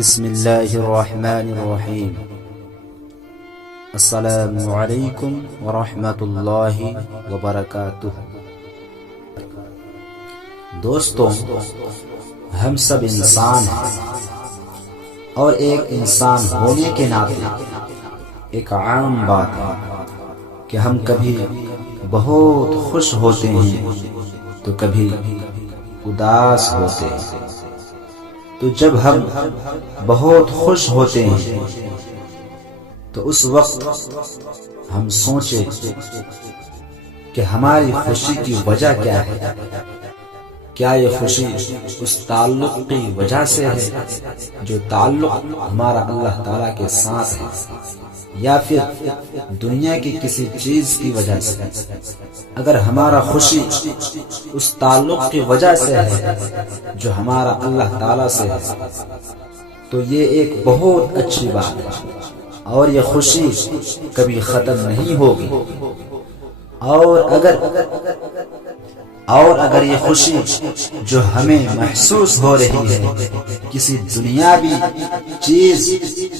بسم اللہ الرحمن الرحیم۔ السلام علیکم ورحمۃ اللہ وبرکاتہ۔ دوستوں، ہم سب انسان ہیں اور ایک انسان ہونے کے ناطے ایک عام بات ہے کہ ہم کبھی بہت خوش ہوتے ہیں تو کبھی اداس ہوتے ہیں۔ تو جب ہم بہت خوش ہوتے ہیں تو اس وقت ہم سوچیں کہ ہماری خوشی کی وجہ کیا ہے؟ کیا یہ خوشی اس تعلق کی وجہ سے ہے جو تعلق ہمارا اللہ تعالیٰ کے ساتھ ہے، یا پھر دنیا کی کسی چیز کی وجہ سے؟ اگر ہمارا خوشی اس تعلق کی وجہ سے ہے جو ہمارا اللہ تعالیٰ سے ہے تو یہ ایک بہت اچھی بات ہے، اور یہ خوشی کبھی ختم نہیں ہوگی۔ اور اگر یہ خوشی جو ہمیں محسوس ہو رہی ہے کسی دنیاوی چیز،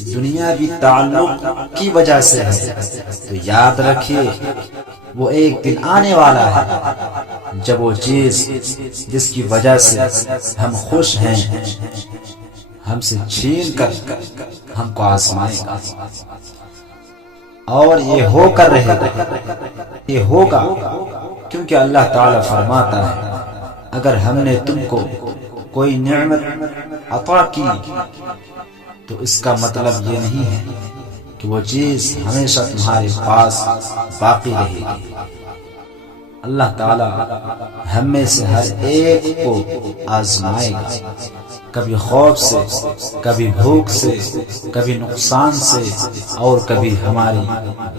دنیاوی تعلق کی وجہ سے ہے تو یاد رکھیے وہ ایک دن آنے والا ہے جب وہ چیز جس کی وجہ سے ہم خوش ہیں ہم سے چھین کر ہم کو آزمائے گا، اور یہ ہو کر رہے گا، یہ ہوگا کیونکہ اللہ تعالیٰ فرماتا ہے اگر ہم نے تم کو کوئی نعمت عطا کی تو اس کا مطلب یہ نہیں ہے کہ وہ چیز ہمیشہ تمہارے پاس باقی رہے گی۔ اللہ تعالیٰ ہم میں سے ہر ایک کو آزمائے گا، کبھی خوف سے، کبھی بھوک سے، کبھی نقصان سے، اور کبھی ہماری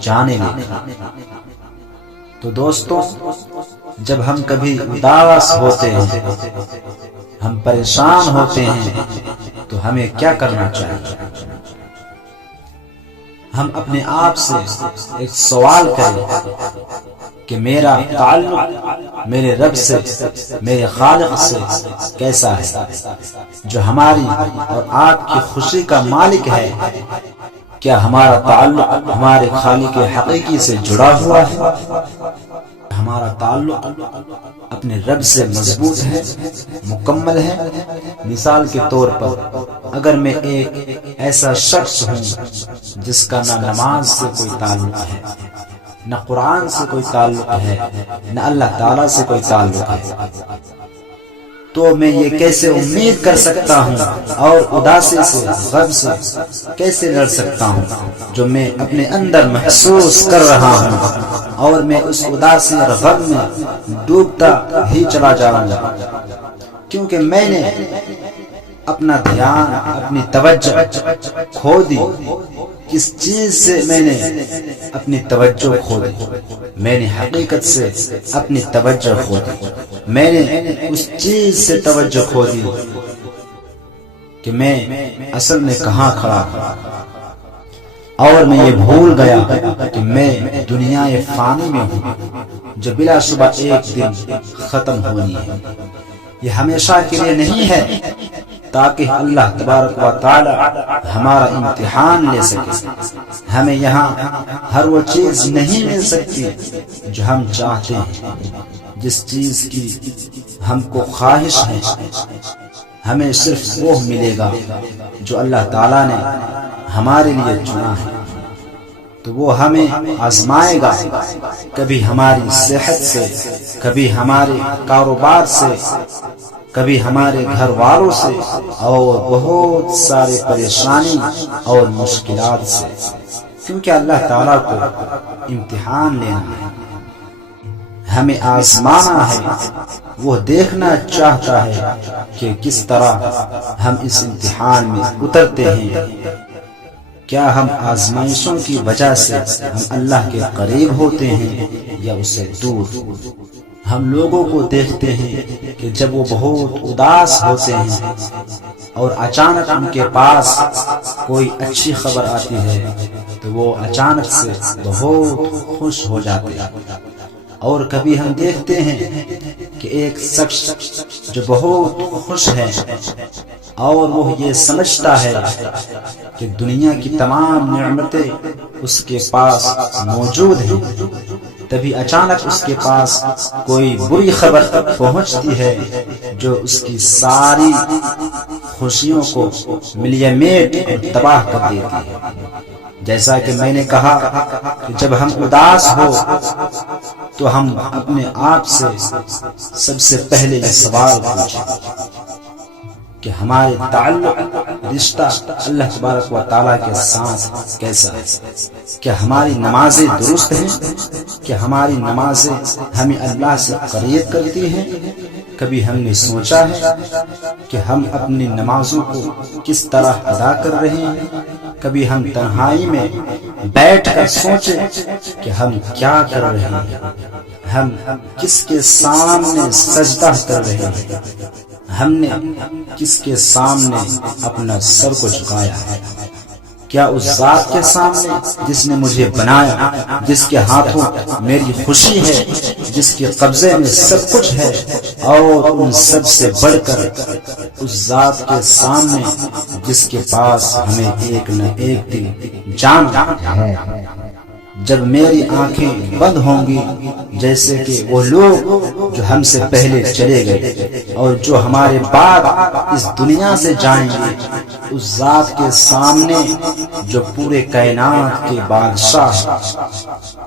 جانیں لے۔ تو دوستوں، جب ہم کبھی اداس ہوتے ہیں، ہم پریشان ہوتے ہیں تو ہمیں کیا کرنا چاہیے؟ ہم اپنے آپ سے ایک سوال کریں کہ میرا تعلق میرے رب سے، میرے خالق سے کیسا ہے جو ہماری اور آپ کی خوشی کا مالک ہے؟ کیا ہمارا تعلق ہمارے خالق حقیقی سے جڑا ہوا ہے؟ ہمارا تعلق اپنے رب سے مضبوط ہے، مکمل ہے؟ مثال کے طور پر اگر میں ایک ایسا شخص ہوں جس کا نہ نماز سے کوئی تعلق ہے، نہ قرآن سے کوئی تعلق ہے، نہ اللہ تعالیٰ سے کوئی تعلق ہے، تو میں یہ کیسے امید کر سکتا ہوں اور اداسی سے، غم سے کیسے لڑ سکتا ہوں جو میں اپنے اندر محسوس کر رہا ہوں، اور میں اس اداسی اور غم میں ڈوبتا ہی چلا جاؤں گا کیونکہ میں نے اپنا دھیان، اپنی توجہ کھو دی۔ کس چیز سے میں نے اپنی توجہ کھو دی؟ میں نے حقیقت سے اپنی توجہ کھو دی، میں نے اس چیز سے توجہ کھو دی کہ میں اصل میں کہاں کھڑا ہوں، اور میں یہ بھول گیا کہ میں دنیا فانی میں ہوں جو بلا شبہ ایک دن ختم ہونی ہے۔ یہ ہمیشہ کے لیے نہیں ہے تاکہ اللہ تبارک و تعالی ہمارا امتحان لے سکے۔ ہمیں یہاں ہر وہ چیز نہیں مل سکتی جو ہم چاہتے ہیں، جس چیز کی ہم کو خواہش ہے۔ ہمیں صرف وہ ملے گا جو اللہ تعالیٰ نے ہمارے لیے چنا ہے، تو وہ ہمیں آزمائے گا، کبھی ہماری صحت سے، کبھی ہمارے کاروبار سے، کبھی ہمارے گھر والوں سے، اور بہت ساری پریشانی اور مشکلات سے، کیونکہ اللہ تعالیٰ کو امتحان لینا ہے، ہمیں آزمانا ہے۔ وہ دیکھنا چاہتا ہے کہ کس طرح ہم اس امتحان میں اترتے ہیں۔ کیا ہم آزمائشوں کی وجہ سے ہم اللہ کے قریب ہوتے ہیں یا اس سے دور؟ ہم لوگوں کو دیکھتے ہیں کہ جب وہ بہت اداس ہوتے ہیں اور اچانک ان کے پاس کوئی اچھی خبر آتی ہے تو وہ اچانک سے بہت خوش ہو جاتے ہیں، اور کبھی ہم دیکھتے ہیں کہ ایک شخص جو بہت خوش ہے اور وہ یہ سمجھتا ہے کہ دنیا کی تمام نعمتیں اس کے پاس موجود ہیں، تبھی اچانک اس کے پاس کوئی بری خبر پہنچتی ہے جو اس کی ساری خوشیوں کو ملیے میٹ اور تباہ کر دیتی ہے۔ جیسا کہ میں نے کہا کہ جب ہم اداس ہو تو ہم اپنے آپ سے سب سے پہلے یہ سوال پوچھیں کہ ہمارے تعلق رشتہ اللہ تبارک و تعالیٰ کے ساتھ کیسا ہے؟ کیا ہماری نمازیں درست ہیں؟ کیا ہماری نمازیں ہمیں اللہ سے قریب کرتی ہیں؟ کبھی ہم نے سوچا ہے کہ ہم اپنی نمازوں کو کس طرح ادا کر رہے ہیں؟ کبھی ہم تنہائی میں بیٹھ کر سوچیں کہ ہم کیا کر رہے ہیں؟ ہم کس کے سامنے سجدہ کر رہے ہیں؟ ہم نے کس کے سامنے اپنا سر کو جھکایا ہے؟ کیا اس ذات کے سامنے جس نے مجھے بنایا، جس کے ہاتھوں میری خوشی ہے، جس کے قبضے میں سب کچھ ہے، اور ان سب سے بڑھ کر اس ذات کے سامنے جس کے پاس ہمیں ایک نہ ایک دن جانا ہے؟ جب میری آنکھیں بند ہوں گی جیسے کہ وہ لوگ جو ہم سے پہلے چلے گئے اور جو ہمارے بعد اس دنیا سے جائیں گے، اس ذات کے سامنے جو پورے کائنات کے بادشاہ،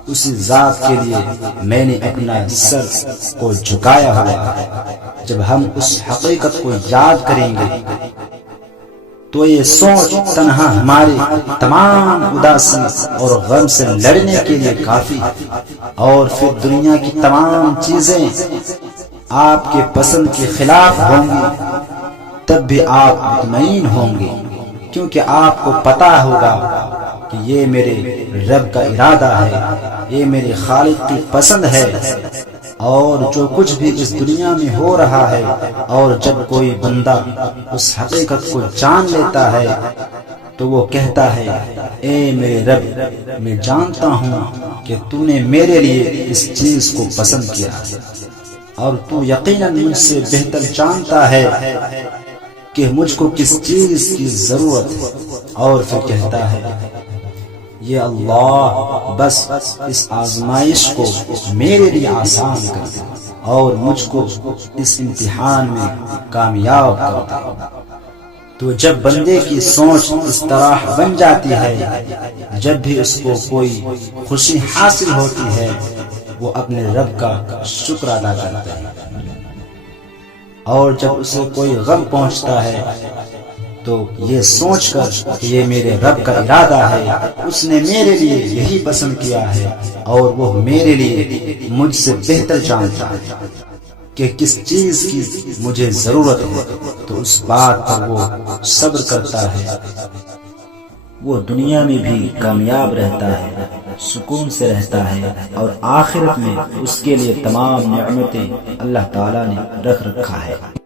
اسی ذات کے لیے میں نے اپنا سر کو جھکایا ہوا ہے۔ جب ہم اس حقیقت کو یاد کریں گے تو یہ سوچ تنہا ہماری تمام اداسی اور غم سے لڑنے کے لیے کافی ہے، اور پھر دنیا کی تمام چیزیں آپ کے پسند کے خلاف ہوں گی، تب بھی آپ مطمئن ہوں گے، کیونکہ آپ کو پتا ہوگا کہ یہ میرے رب کا ارادہ ہے، یہ میرے خالق کی پسند ہے۔ اور جو کچھ بھی اس دنیا میں ہو رہا ہے، اور جب کوئی بندہ اس حقیقت کو جان لیتا ہے تو وہ کہتا ہے، اے میرے رب، میں جانتا ہوں کہ تو نے میرے لیے اس چیز کو پسند کیا ہے، اور تو یقیناً مجھ سے بہتر جانتا ہے کہ مجھ کو کس چیز کی ضرورت ہے۔ اور پھر کہتا ہے، یہ اللہ بس اس آزمائش کو میرے لیے آسان کر دے اور مجھ کو اس امتحان میں کامیاب کر دے۔ تو جب بندے کی سوچ اس طرح بن جاتی ہے، جب بھی اس کو کوئی خوشی حاصل ہوتی ہے وہ اپنے رب کا شکر ادا کرتا ہے، اور جب اسے کوئی غم پہنچتا ہے تو یہ سوچ کر کہ یہ میرے رب کا ارادہ ہے، اس نے میرے لیے یہی پسند کیا ہے اور وہ میرے لیے مجھ سے بہتر جانتا ہے کہ کس چیز کی مجھے ضرورت ہے، تو اس بات پر وہ صبر کرتا ہے، وہ دنیا میں بھی کامیاب رہتا ہے، سکون سے رہتا ہے، اور آخرت میں اس کے لیے تمام نعمتیں اللہ تعالیٰ نے رکھ رکھا ہے۔